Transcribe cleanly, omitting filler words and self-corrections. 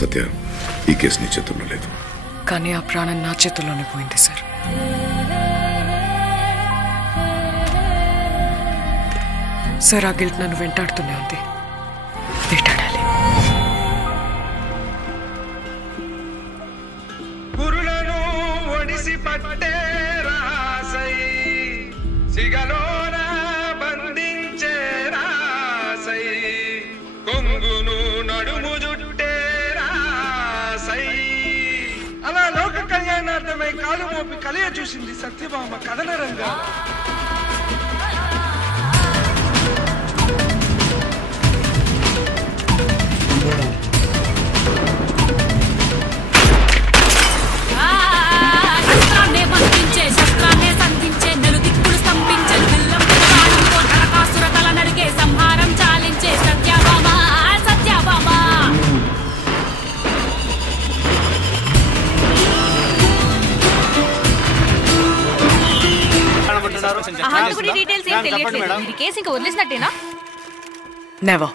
సత్య, ఈ కేసు నీ చేతుల్లో లేదు. కానీ ఆ ప్రాణం నా చేతుల్లోనే పోయింది సార్. సార్, ఆ గిల్ట్ నన్ను వెంటాడుతూనే ఉంది. వేటాడాలి. గురులను ఒడిసి పట్టే రాసై సిగలోన బంధించే రాసై కొంగును నడుము జుట్టే రాసై అలా లోక కళ్యాణార్థమై కాలు మోపి కలియ చూసింది సత్యభామ కథనరంగా. డీటెయిల్స్ ఏం తెలియట్లేదు. ఇది కేసు ఇంకా వదిలేసినట్టేనా? నెవర్.